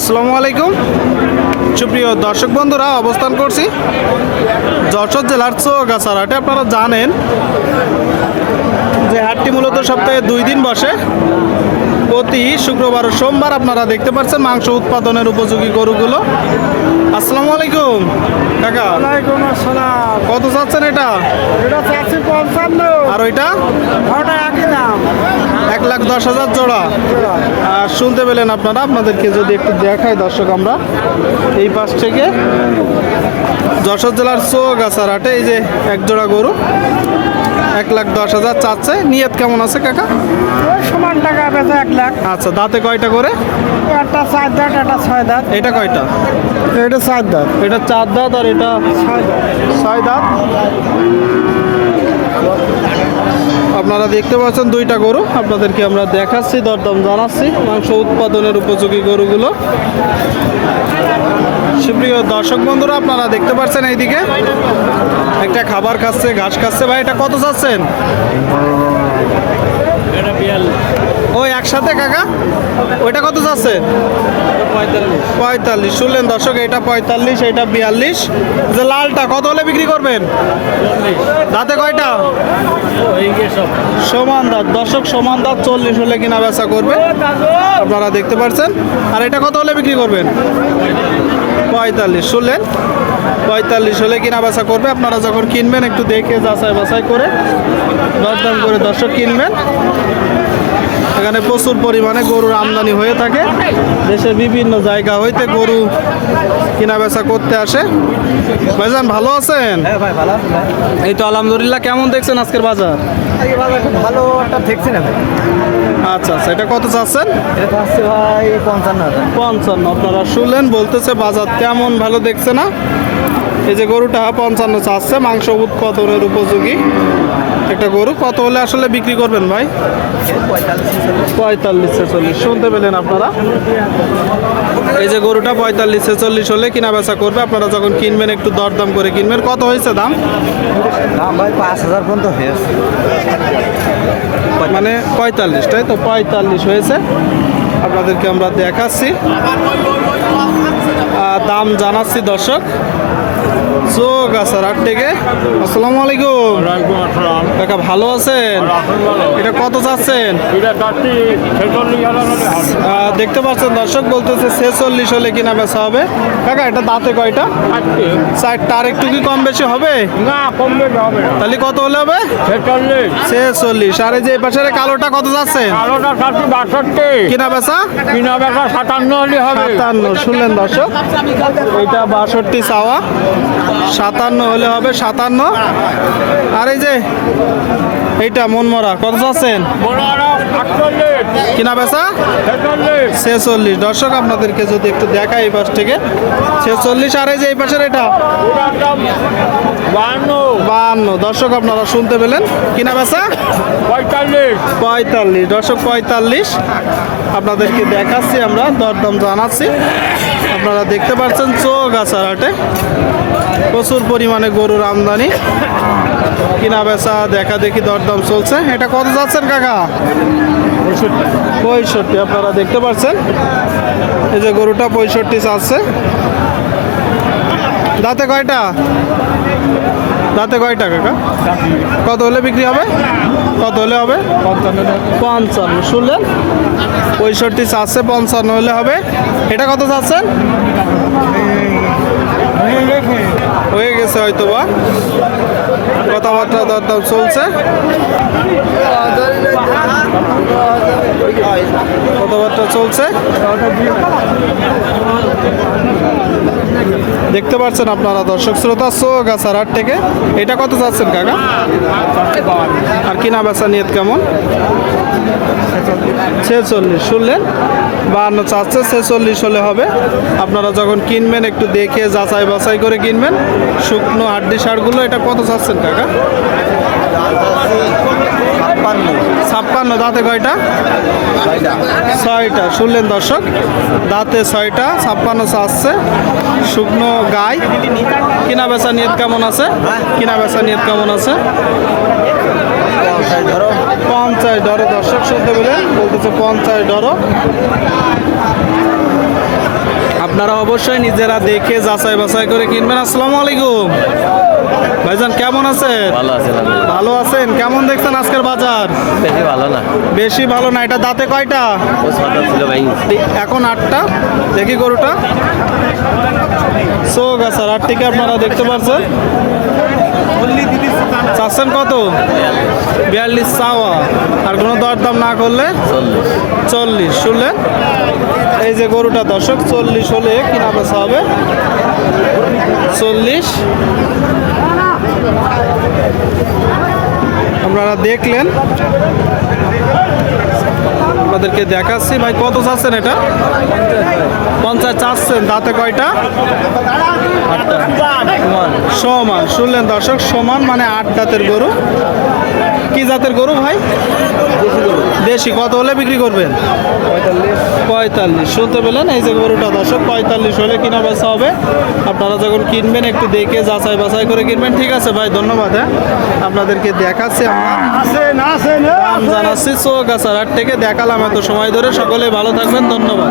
আসসালামু আলাইকুম। সুপ্রিয় দর্শক বন্ধুরা, অবস্থান করছি যশোর জেলার চৌগাছার হাটে আপনারা জানেন যে হাটটি মূলত সপ্তাহে দুই দিন বসে। প্রতি শুক্রবার ও সোমবার আপনারা দেখতে পাচ্ছেন মাংস উৎপাদনের উপযোগী গরুগুলো। আসসালামু আলাইকুম কাকা। ওয়ালাইকুম আসসালাম। কত চাচ্ছেন এটা? এটা চাচ্ছি পঞ্চান্ন। আর ওইটা? ওটা একই দাম। এক লাখ দশ হাজার জোড়া। আর শুনতে পেলেন আপনারা আপনাদেরকে যদি একটু দেখাই দর্শক আমরা এই পাশ থেকে যশোর জেলার হাটে এই যে এক জোড়া গরু। এক লাখ দশ হাজার চাচ্ছে। নিয়ত কেমন আছে কাকা? সমান টাকা বেচা এক লাখ। আচ্ছা দাঁতে কয়টা করে? একটা চার দাঁত একটা ছয় দাঁত। এটা কয়টা? এটা চার দাঁত। এটা চার দাঁত আর এটা ছয় দাঁত। ছয় দাঁত? আপনারা দেখতে পাচ্ছেন দুইটা গরু। আপনাদেরকে আমরা দেখাচ্ছি দরদাম জানাচ্ছি। মাংস উৎপাদনের উপযোগী গরুগুলো। সুপ্রিয় দর্শক বন্ধুরা আপনারা দেখতে পাচ্ছেন এইদিকে একটা খাবার খাচ্ছে ঘাস খাচ্ছে। ভাই এটা কত চাচ্ছেন? ওই একসাথে কাকা? ওইটা কত চাচ্ছেন? পঁয়তাল্লিশ। শুনলেন দর্শক এটা পঁয়তাল্লিশ এটা বিয়াল্লিশ। যে লালটা কত হলে বিক্রি করবেন? দাঁতে কয়টা? সমান দাঁত। দর্শক সমান দাঁত চল্লিশ হলে কিনা বেচা করবে। আপনারা দেখতে পাচ্ছেন। আর এটা কত হলে বিক্রি করবেন? পঁয়তাল্লিশ শুনলেন পঁয়তাল্লিশ হলে কিনা বেচা করবে। আপনারা যখন কিনবেন একটু দেখে যাচাই বাছাই করে দরদাম করে দর্শক কিনবেন। এখানে প্রচুর পরিমাণে গরুর আমদানি হয়ে থাকে। দেশের বিভিন্ন জায়গা হইতে গরু কেনা বেচা করতে আসে। ভাইজান ভালো আছেন? আছে এই তো আলহামদুলিল্লাহ কেমন দেখছেন আজকের বাজার? ভালো একটা দেখছি না ভাই। আচ্ছা আচ্ছা এটা কত চাচ্ছেন? ভাই পঞ্চান্ন পঞ্চান্ন আপনারা শুনলেন বলতেছে বাজার তেমন ভালো দেখছে না। এই যে গরুটা পঞ্চান্ন চাচ্ছে মাংস উৎপাদনের উপযোগী একটা গরু। কত হলে আসলে বিক্রি করবেন ভাই? পঁয়তাল্লিশ ছেচল্লিশ শুনতে পেলেন আপনারা? এই যে গরুটা পঁয়তাল্লিশ ছেচল্লিশ হলে কিনা বেচা করবে। আপনারা যখন কিনবেন একটু দরদাম করে কিনবেন। কত হয়েছে দাম? দাম ভাই পাঁচ হাজার পর্যন্ত হয়েছে। মানে পঁয়তাল্লিশ তাই তো? পঁয়তাল্লিশ হয়েছে। আপনাদেরকে আমরা দেখাচ্ছি। দাম জানাচ্ছি দর্শক। আছে রাত থেকে? আসসালামু আলাইকুম। কাকা ভালো আছেন? এটা কত চাচ্ছেন? দেখতে পাচ্ছেন দর্শক বলতেছে ছেচল্লিশ হলে কিনা বেচা হবে। কাকা এটা দাঁতে কয়টা? চারটা। আর একটু কি কম বেশি হবে? না কমবে হবে তাহলে কত হলে হবে? ছেচল্লিশ। আর এই যে পাশের কালোটা কত যাচ্ছে আলোটা চাচ্ছি বাষট্টি। কিনা বেচা? কিনা বেচা সাতান্ন হলে হবে। সাতান্ন। শুনলেন দর্শক এটা বাষট্টি চাওয়া। সাতান্ন হলে হবে সাতান্ন। আর এই যে, এইটা মনমরা কত আটচল্লিশ কিনা বেচা? ছেচল্লিশ। দর্শক, আপনাদেরকে যদি একটু দেখাই এই পাশ থেকে, ছেচল্লিশ আর এই যে এই পাশের এটা? বাহান্ন। দর্শক, আপনারা শুনতে পেলেন? কিনা বেচা? পঁয়তাল্লিশ। পঁয়তাল্লিশ দশক পঁয়তাল্লিশ। আপনাদেরকে দেখাচ্ছি আমরা, দরদাম জানাচ্ছি। আপনারা দেখতে পাচ্ছেন চৌগাছার হাটে। প্রচুর পরিমাণে গরুর আমদানি। কিনা বেচা দেখা দেখি দরদাম চলছে। এটা কত যাচ্ছেন কাকা? পঁয়ষট্টি। আপনারা দেখতে পাচ্ছেন? এই যে গরুটা পঁয়ষট্টি চাচ্ছে। দাঁতে কয়টা? দাঁতে কয়টা কাকা? কত হলে বিক্রি হবে? কত হলে হবে? পঞ্চান্ন। শুনলেন? পঁয়ষট্টি চাচ্ছে পঞ্চান্ন হলে হবে। এটা কত চাচ্ছেন? হয়ে গেছে হয়তো বা কথাবার্তা দরদাম চলছে। কথাবার্তা চলছে। পাচ্ছেন আপনারা দর্শক শ্রোতা? গাছার হাট থেকে এটা কত চাচ্ছেন কাকা? আর কিনা বেচা নিয়ত কেমন? ছেচল্লিশ। শুনলেন? বাহান্ন চাচ্ছে, ছেচল্লিশ হলে হবে। আপনারা যখন কিনবেন, একটু দেখে যাচাই বাছাই করে কিনবেন। শুকনো হাড্ডি সারগুলো, এটা কত চাচ্ছেন কাকা? ছাপ্পান্ন দাঁতে কয়টা? ছয়টা শুনলেন দর্শক? দাঁতে ছয়টা ছাপ্পান্ন আসছে শুকনো গাই। কিনা বেচা নিয়ত কেমন আছে? কিনা বেচা নিয়ত কেমন আছে? পঞ্চাশ ধরো। দর্শক শুনতে বলে বলতেছে পঞ্চাশ ধরো। আপনারা অবশ্যই নিজেরা দেখে যাচাই বাছাই করে কিনবেন। আসসালামু আলাইকুম। ভাইজান কেমন আছেন? ভালো আছে না ভালো আছেন? কেমন দেখছেন আজকের বাজার? বেশি ভালো না। বেশি ভালো না। এটা দাঁতে কয়টা? ছিল ভাই। এখন আটটা। দেখি গরুটা। সো গাছার আটটিকে আপনারা দেখতে পাচ্ছেন চাচ্ছেন কত? বিয়াল্লিশ চাওয়া। আর কোনো দরদাম না করলে? চল্লিশ। শুনলেন এই যে গরুটা দর্শক, চল্লিশ হলে কিনা বেচা হবে। চল্লিশ। আপনারা দেখলেন। আপনাদেরকে দেখাচ্ছি। ভাই, কত চাচ্ছেন এটা? পঞ্চাশ চাচ্ছেন, দাঁতে কয়টা? সমান, শুনলেন দর্শক, সমান মানে আট দাঁতের গরু। কি জাতের গরু ভাই? দেশি, কত হলে বিক্রি করবেন? পঁয়তাল্লিশ। শুনতে পেলেন? এই যে গরুটা দর্শক, পঁয়তাল্লিশ হলে কিনা বেচা হবে। আপনারা যখন কিনবেন, একটু দেখে যাচাই বাছাই করে কিনবেন। ঠিক আছে ভাই, ধন্যবাদ হ্যাঁ। আপনাদেরকে দেখাচ্ছি জানাচ্ছি চোখ আছে আর থেকে। দেখালাম এত সময় ধরে। সকলে ভালো থাকবেন, ধন্যবাদ।